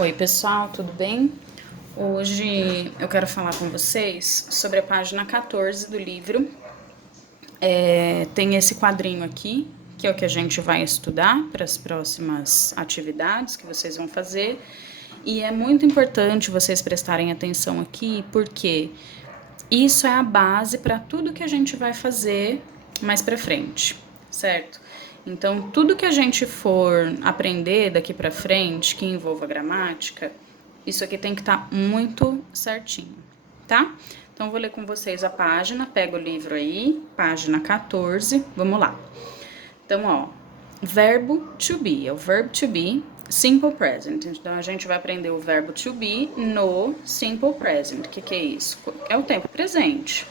Oi, pessoal, tudo bem? Hoje eu quero falar com vocês sobre a página 14 do livro. Tem esse quadrinho aqui, que é o que a gente vai estudar para as próximas atividades que vocês vão fazer. E é muito importante vocês prestarem atenção aqui, porque isso é a base para tudo que a gente vai fazer mais para frente, certo? Então, tudo que a gente for aprender daqui para frente, que envolva gramática, isso aqui tem que estar muito certinho, tá? Então, vou ler com vocês a página, pega o livro aí, página 14, vamos lá. Então, ó, verbo to be, é o verbo to be, simple present. Então, a gente vai aprender o verbo to be no simple present. O que é isso? É o tempo presente.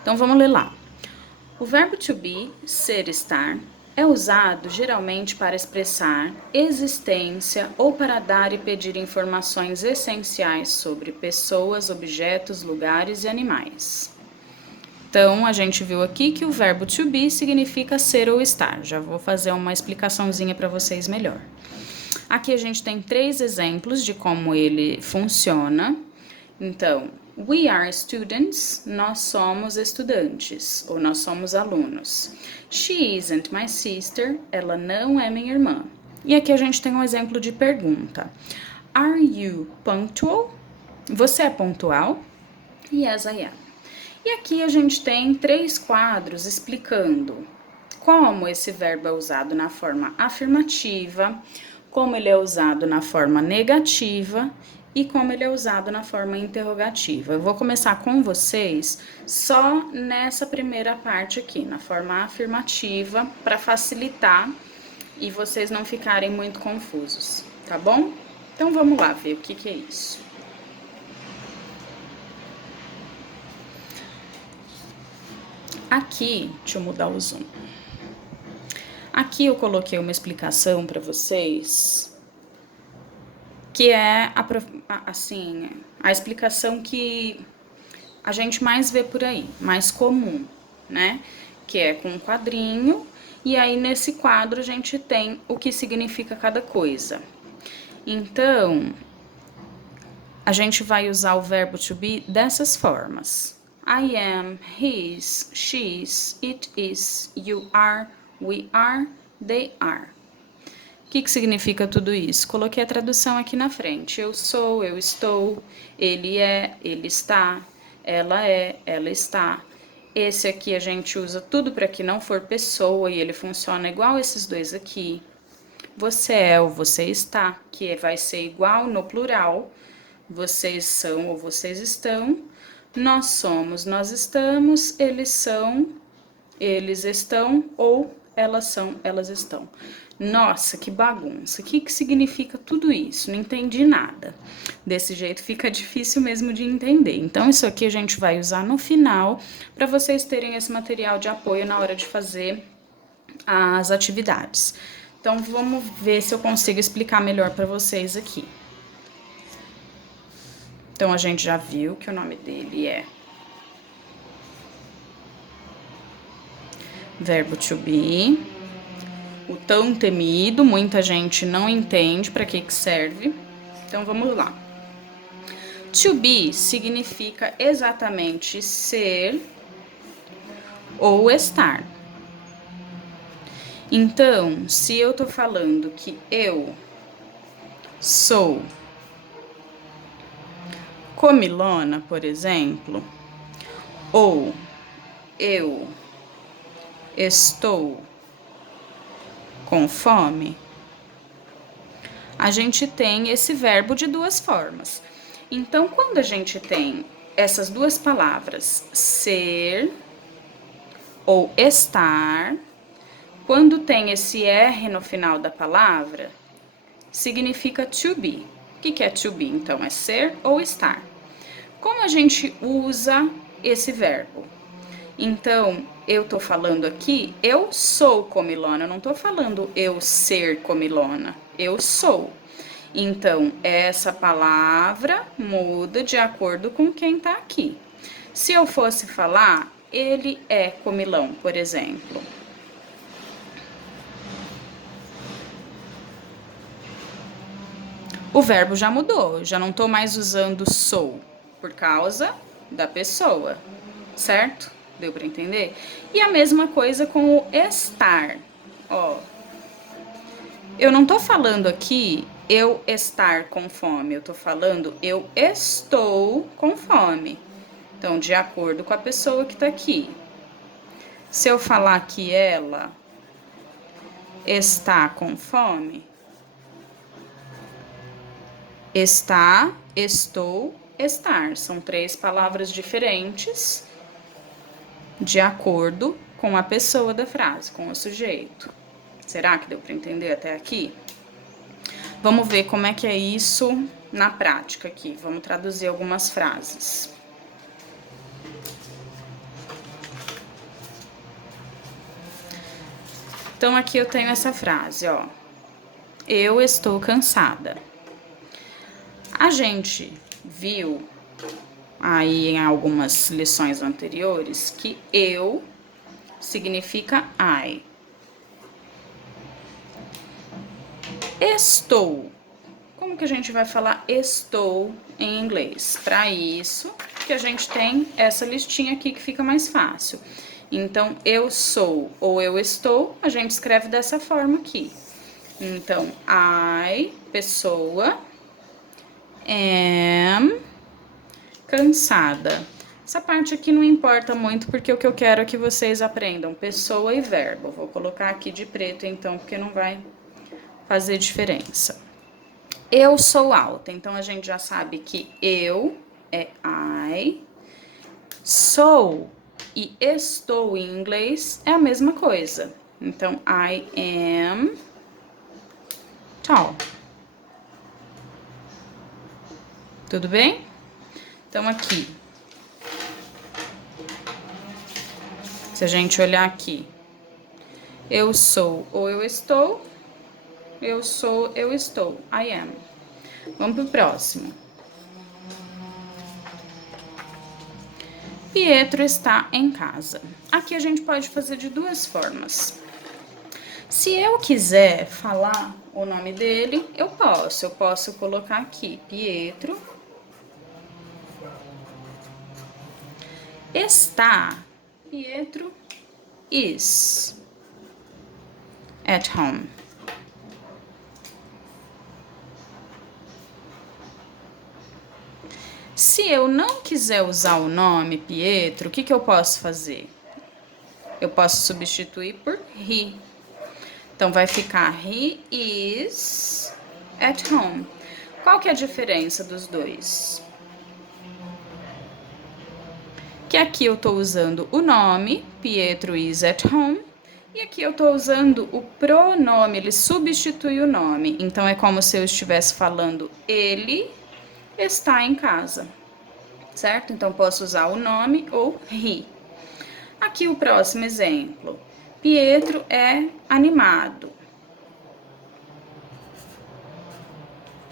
Então, vamos ler lá. O verbo to be, ser, estar, é usado geralmente para expressar existência ou para dar e pedir informações essenciais sobre pessoas, objetos, lugares e animais. Então, a gente viu aqui que o verbo to be significa ser ou estar. Já vou fazer uma explicaçãozinha para vocês melhor. Aqui a gente tem 3 exemplos de como ele funciona. Então, we are students, nós somos estudantes, ou nós somos alunos. She isn't my sister, ela não é minha irmã. E aqui a gente tem um exemplo de pergunta. Are you punctual? Você é pontual? Yes, I am. E aqui a gente tem 3 quadros explicando como esse verbo é usado na forma afirmativa, como ele é usado na forma negativa e como ele é usado na forma interrogativa. Eu vou começar com vocês só nessa primeira parte aqui, na forma afirmativa, para facilitar e vocês não ficarem muito confusos, tá bom? Então vamos lá ver o que é isso. Aqui, deixa eu mudar o zoom. Aqui eu coloquei uma explicação para vocês, que é assim, a explicação que a gente mais vê por aí, mais comum, né? Que é com um quadrinho, e aí nesse quadro a gente tem o que significa cada coisa. Então, a gente vai usar o verbo to be dessas formas. I am, he is, she is, it is, you are, we are, they are. O que significa tudo isso? Coloquei a tradução aqui na frente. Eu sou, eu estou, ele é, ele está, ela é, ela está. Esse aqui a gente usa tudo para que não for pessoa e ele funciona igual esses dois aqui. Você é ou você está, que vai ser igual no plural. Vocês são ou vocês estão. Nós somos, nós estamos, eles são, eles estão, ou elas são, elas estão. Nossa, que bagunça. O que significa tudo isso? Não entendi nada. Desse jeito fica difícil mesmo de entender. Então, isso aqui a gente vai usar no final para vocês terem esse material de apoio na hora de fazer as atividades. Então, vamos ver se eu consigo explicar melhor para vocês aqui. Então, a gente já viu que o nome dele é verbo to be. O tão temido, muita gente não entende para que serve. Então, vamos lá. To be significa exatamente ser ou estar. Então, se eu tô falando que eu sou comilona, por exemplo, ou eu estou com fome, a gente tem esse verbo de 2 formas. Então, quando a gente tem essas 2 palavras, ser ou estar, quando tem esse R no final da palavra, significa to be. O que é to be? Então, é ser ou estar. Como a gente usa esse verbo? Então, eu tô falando aqui, eu sou comilona, eu não tô falando eu ser comilona, eu sou. Então, essa palavra muda de acordo com quem tá aqui. Se eu fosse falar, ele é comilão, por exemplo. o verbo já mudou, já não tô mais usando sou por causa da pessoa, certo? Deu para entender? E a mesma coisa com o estar, ó. Eu não tô falando aqui eu estar com fome, eu tô falando eu estou com fome. Então, de acordo com a pessoa que tá aqui. Se eu falar que ela está com fome, está, estou, estar. São três palavras diferentes de acordo com a pessoa da frase, com o sujeito. Será que deu para entender até aqui? Vamos ver como é que é isso na prática aqui. Vamos traduzir algumas frases. Então, aqui eu tenho essa frase, ó. Eu estou cansada. A gente viu aí em algumas lições anteriores que eu significa I. Estou. Como que a gente vai falar estou em inglês? Para isso que a gente tem essa listinha aqui que fica mais fácil. Então, eu sou ou eu estou, a gente escreve dessa forma aqui. Então, I, pessoa, am, cansada. Essa parte aqui não importa muito, porque o que eu quero é que vocês aprendam pessoa e verbo. Vou colocar aqui de preto, então, porque não vai fazer diferença. Eu sou alta, então a gente já sabe que eu é I, sou e estou em inglês é a mesma coisa. Então, I am tall. Tudo bem? Então, aqui. Se a gente olhar aqui. Eu sou ou eu estou. Eu sou, eu estou. I am. Vamos pro próximo. Pietro está em casa. Aqui a gente pode fazer de duas formas. Se eu quiser falar o nome dele, eu posso. Eu posso colocar aqui, Pietro está. Pietro is at home. Se eu não quiser usar o nome Pietro, o que eu posso fazer? Eu posso substituir por he. Então, vai ficar he is at home. Qual que é a diferença dos dois? Que aqui eu tô usando o nome, Pietro is at home, e aqui eu tô usando o pronome, ele substitui o nome. Então, é como se eu estivesse falando ele está em casa, certo? Então, posso usar o nome ou he. Aqui o próximo exemplo. Pietro é animado.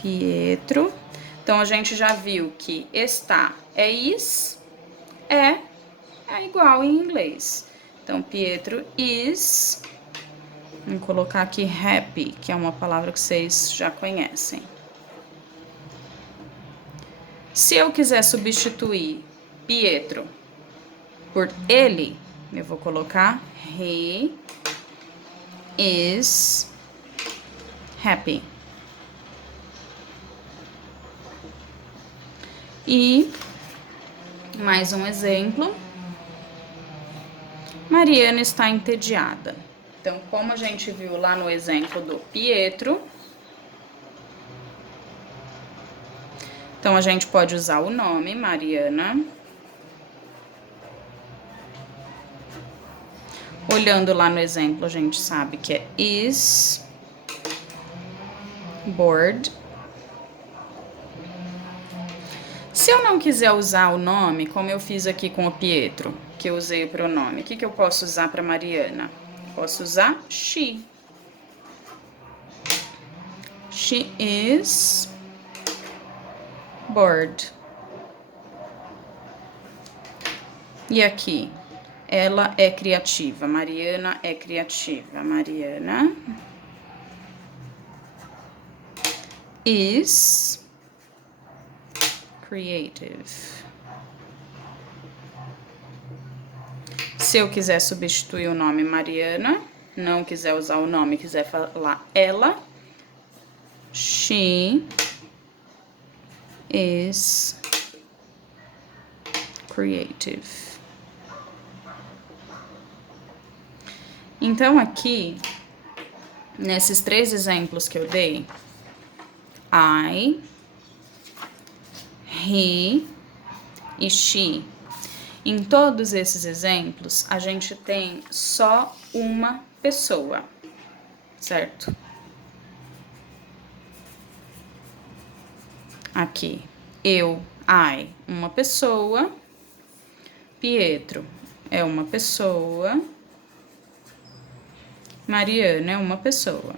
Pietro. Então, a gente já viu que está é is, é igual em inglês. Então, Pietro is. Vamos colocar aqui happy, que é uma palavra que vocês já conhecem. Se eu quiser substituir Pietro por ele, eu vou colocar he is happy. E mais um exemplo. Mariana está entediada. Então, como a gente viu lá no exemplo do Pietro, então a gente pode usar o nome Mariana. Olhando lá no exemplo, a gente sabe que é is bored. Se eu não quiser usar o nome, como eu fiz aqui com o Pietro, que eu usei o pronome, o que eu posso usar para Mariana? Posso usar she. She is bored. E aqui, ela é criativa. Mariana é criativa. Mariana is creative. Se eu quiser substituir o nome Mariana, não quiser usar o nome, quiser falar ela, she is creative. Então, aqui, nesses 3 exemplos que eu dei, I, he e she, em todos esses exemplos, a gente tem só uma pessoa, certo? Aqui, eu, I, uma pessoa, Pietro é uma pessoa, Mariana é uma pessoa.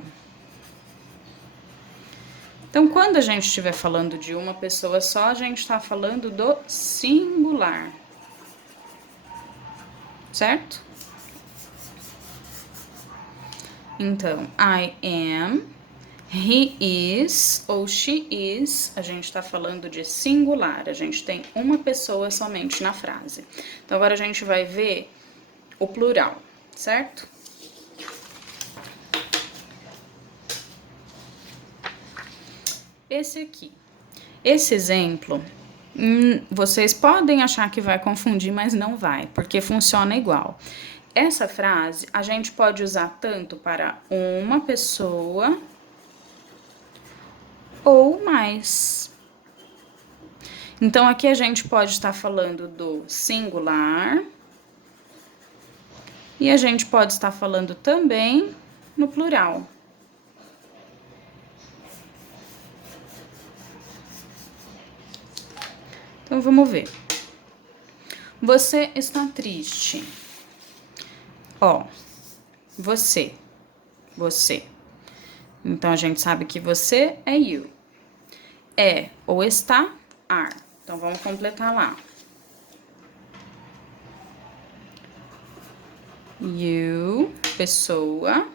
Então, quando a gente estiver falando de uma pessoa só, a gente está falando do singular, certo? Então, I am, he is ou she is, a gente está falando de singular, a gente tem uma pessoa somente na frase. Então, agora a gente vai ver o plural, certo? Esse aqui. Esse exemplo, vocês podem achar que vai confundir, mas não vai, porque funciona igual. Essa frase a gente pode usar tanto para uma pessoa ou mais. Então, aqui a gente pode estar falando do singular e a gente pode estar falando também no plural. Então, vamos ver. Você está triste. Ó, você. Então, a gente sabe que você é you. É ou está, are. Então, vamos completar lá. You, pessoa.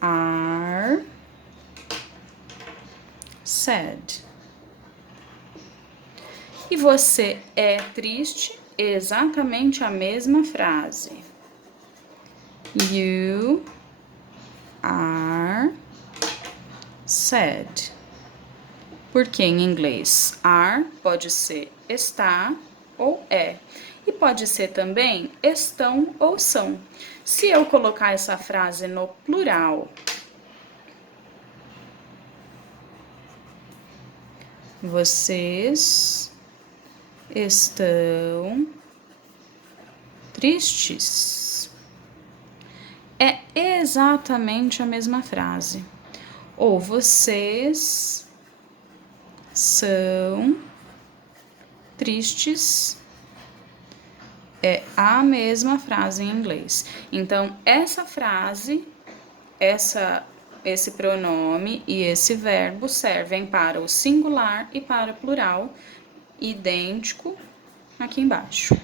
Are sad. E você é triste? Exatamente a mesma frase. You are sad. Porque em inglês, are pode ser está ou é. E pode ser também estão ou são. Se eu colocar essa frase no plural, vocês estão tristes. É exatamente a mesma frase. Ou vocês são tristes. É a mesma frase em inglês. Então, essa frase, esse pronome e esse verbo servem para o singular e para o plural, idêntico aqui embaixo.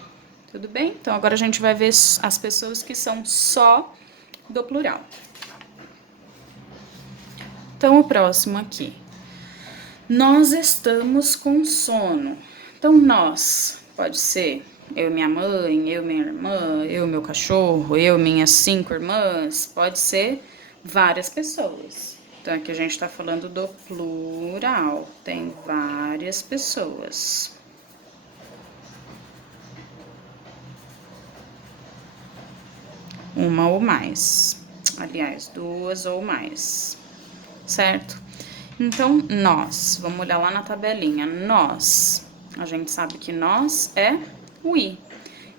Tudo bem? Então, agora a gente vai ver as pessoas que são só do plural. Então, o próximo aqui. Nós estamos com sono. Então, nós pode ser eu, minha mãe, eu, minha irmã, eu, meu cachorro, eu, minhas 5 irmãs. Pode ser várias pessoas. Então, aqui a gente tá falando do plural. Tem várias pessoas. Uma ou mais. Aliás, 2 ou mais. Certo? Então, nós. Vamos olhar lá na tabelinha. Nós. A gente sabe que nós é we.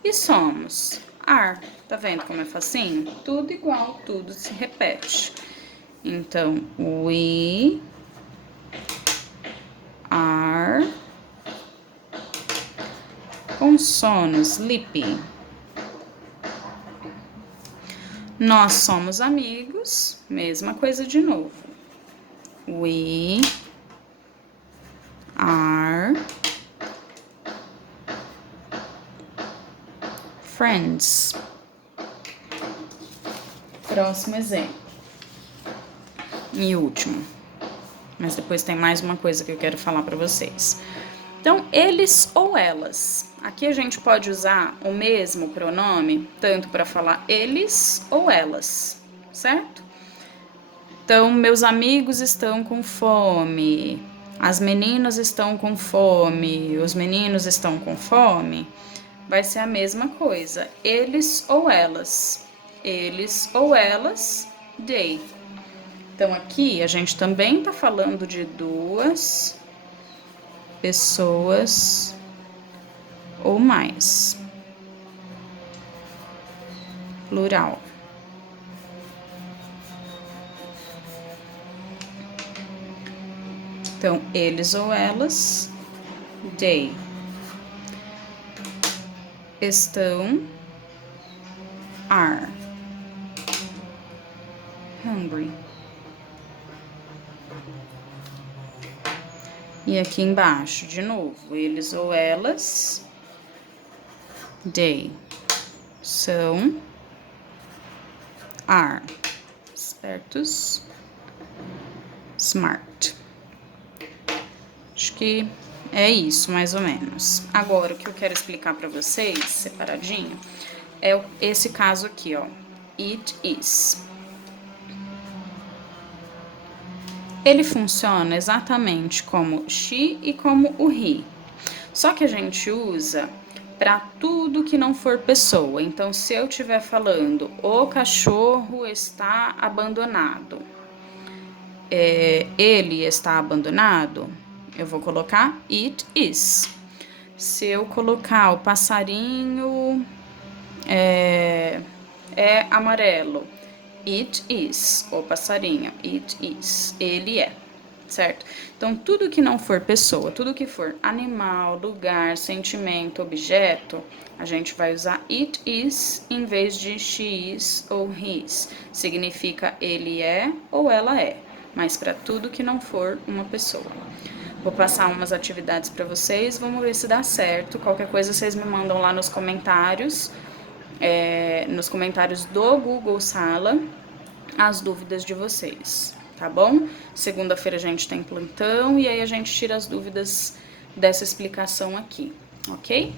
E somos are. Tá vendo como é facinho? Tudo igual, tudo se repete. Então, we are com sono, sleepy. Nós somos amigos, mesma coisa de novo. We are friends. Próximo exemplo. e último. Mas depois tem mais uma coisa que eu quero falar para vocês. Então, eles ou elas. Aqui a gente pode usar o mesmo pronome, tanto para falar eles ou elas, certo? Então, meus amigos estão com fome. As meninas estão com fome. Os meninos estão com fome. Vai ser a mesma coisa. Eles ou elas. Eles ou elas, they. Então, aqui a gente também está falando de duas pessoas ou mais. Plural. Então, eles ou elas, they. Estão, are. Hungry. E aqui embaixo, de novo, eles ou elas, they. São, are. Espertos, smart. Acho que é isso, mais ou menos. Agora, o que eu quero explicar para vocês, separadinho, é esse caso aqui, ó. It is. Ele funciona exatamente como she e como o he. Só que a gente usa para tudo que não for pessoa. Então, se eu estiver falando, o cachorro está abandonado, ele está abandonado, eu vou colocar it is. Se eu colocar o passarinho é amarelo, it is. O passarinho, it is. Ele é, certo? Então, tudo que não for pessoa, tudo que for animal, lugar, sentimento, objeto, a gente vai usar it is em vez de she is ou his. Significa ele é ou ela é, mas para tudo que não for uma pessoa. Vou passar umas atividades para vocês, vamos ver se dá certo. Qualquer coisa vocês me mandam lá nos comentários, do Google Sala, as dúvidas de vocês, tá bom? Segunda-feira a gente tem plantão e aí a gente tira as dúvidas dessa explicação aqui, ok?